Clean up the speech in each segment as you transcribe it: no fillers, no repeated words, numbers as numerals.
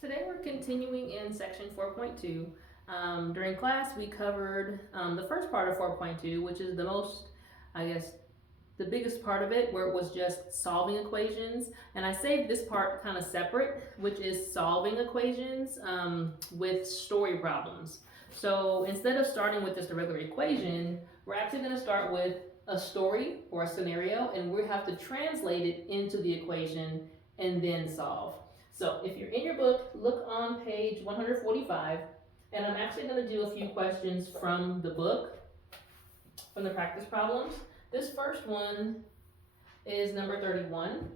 Today we're continuing in section 4.2. During class we covered the first part of 4.2, which is the most, the biggest part of it, where it was just solving equations. And I saved this part kind of separate, which is solving equations with story problems. So instead of starting with just a regular equation, we're actually going to start with a story or a scenario, and we have to translate it into the equation and then solve. So if you're in your book, look on page 145, and I'm actually going to do a few questions from the book, from the practice problems. This first one is number 31,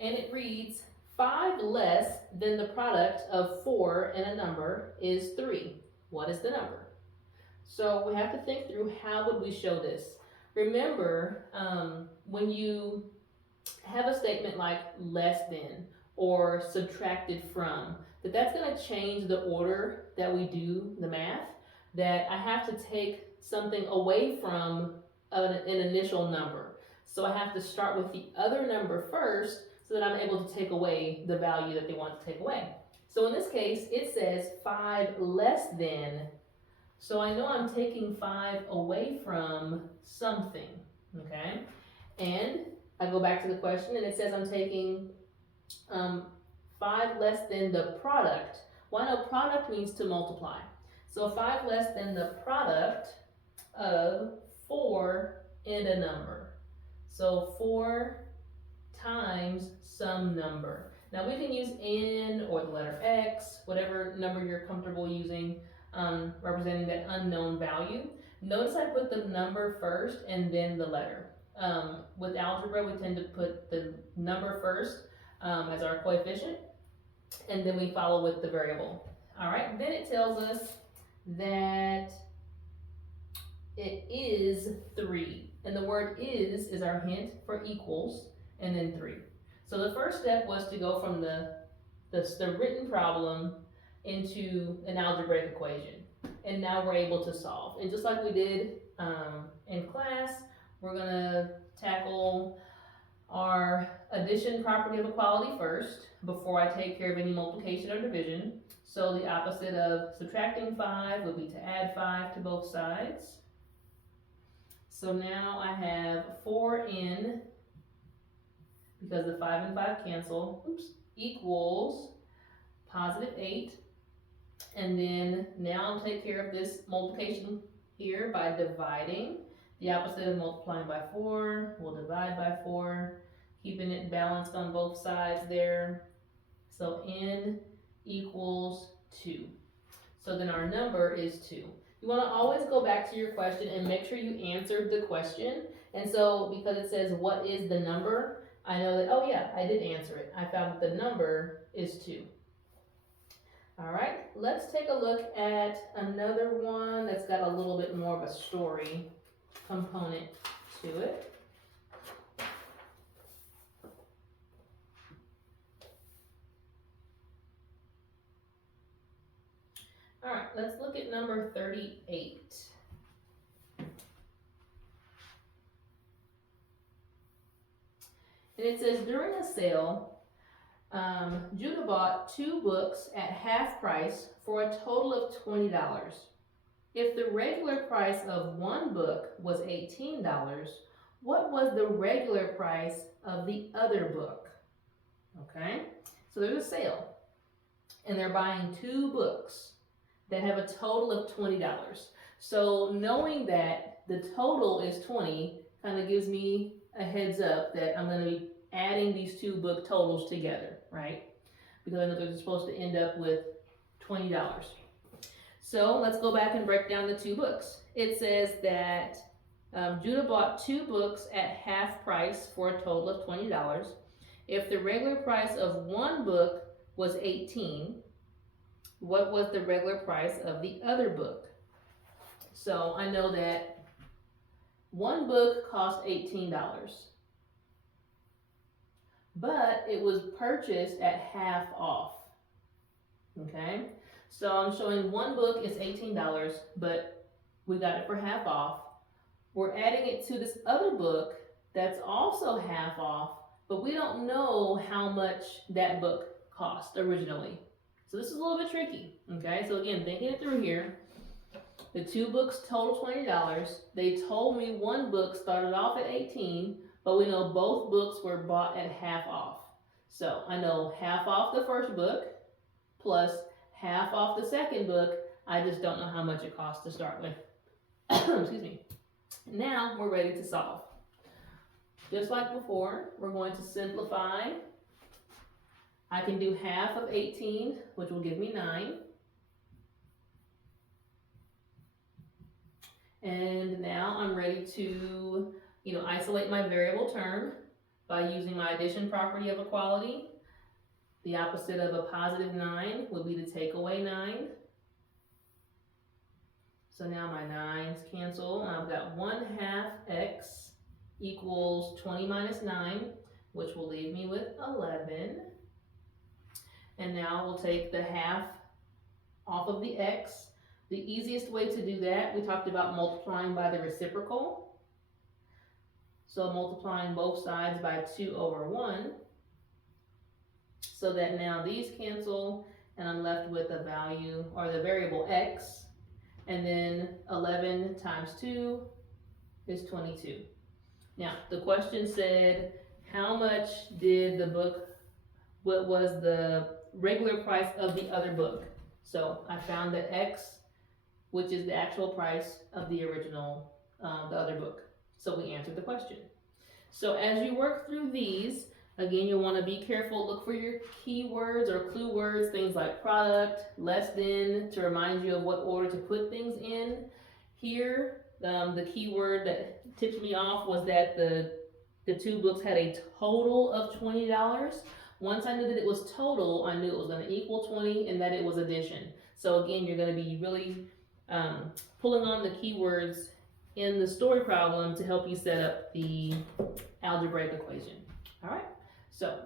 and it reads, 5 less than the product of 4 and a number is 3. What is the number? So we have to think through, how would we show this? Remember, when you have a statement like less than or subtracted from, that's going to change the order that we do the math, that I have to take something away from an initial number. So I have to start with the other number first so that I'm able to take away the value that they want to take away. So in this case, it says 5 less than, so I know I'm taking 5 away from something, okay? And I go back to the question, and it says I'm taking 5 less than the product. Well, I know product means to multiply. So 5 less than the product of 4 and a number. So 4 times some number. Now we can use n or the letter x, whatever number you're comfortable using, representing that unknown value. Notice I put the number first and then the letter. With algebra, we tend to put the number first as our coefficient, and then we follow with the variable. All right, then it tells us that it is 3, and the word is our hint for equals, and then 3. So the first step was to go from the written problem into an algebraic equation, and now we're able to solve. And just like we did in class, we're going to tackle our addition property of equality first before I take care of any multiplication or division. So the opposite of subtracting 5 would be to add 5 to both sides. So now I have 4n, because the 5 and 5 cancel, equals positive 8. And then now I'll take care of this multiplication here by dividing. The opposite of multiplying by 4, we'll divide by 4, keeping it balanced on both sides there. So n equals 2. So then our number is 2. You want to always go back to your question and make sure you answered the question. And so because it says what is the number, I know that, oh yeah, I did answer it. I found that the number is 2. All right, let's take a look at another one that's got a little bit more of a story component to it. All right, let's look at number 38. And it says, during a sale, Judah bought 2 books at half price for a total of $20. If the regular price of one book was $18, what was the regular price of the other book? Okay, so there's a sale, and they're buying 2 books that have a total of $20. So knowing that the total is 20 kind of gives me a heads up that I'm going to be adding these 2 book totals together, right? Because I know they're supposed to end up with $20. So let's go back and break down the 2 books. It says that Judah bought 2 books at half price for a total of $20. If the regular price of one book was $18, what was the regular price of the other book? So I know that one book cost $18, but it was purchased at half off. Okay, so I'm showing one book is $18, but we got it for half off. We're adding it to this other book that's also half off, but we don't know how much that book cost originally. So this is a little bit tricky, okay? So again, thinking it through here, the 2 books total $20. They told me one book started off at 18, but we know both books were bought at half off. So I know half off the first book plus half off the second book. I just don't know how much it costs to start with. Excuse me. Now we're ready to solve. Just like before, we're going to simplify. I can do half of 18, which will give me 9. And now I'm ready to, isolate my variable term by using my addition property of equality. The opposite of a positive 9 would be to take away 9. So now my 9's cancel, and I've got 1/2 x equals 20 minus 9, which will leave me with 11. And now we'll take the half off of the x. The easiest way to do that, we talked about multiplying by the reciprocal. So multiplying both sides by 2/1. So that now these cancel, and I'm left with a value, or the variable x. And then 11 times 2 is 22. Now, the question said, how much did the book, what was the regular price of the other book? So I found that x, which is the actual price of the original, the other book. So we answered the question. So as you work through these, again, you'll want to be careful, look for your keywords or clue words, things like product, less than, to remind you of what order to put things in. Here, the keyword that tipped me off was that the 2 books had a total of $20. Once I knew that it was total, I knew it was going to equal 20 and that it was addition. So again, you're going to be really pulling on the keywords in the story problem to help you set up the algebraic equation. All right. So,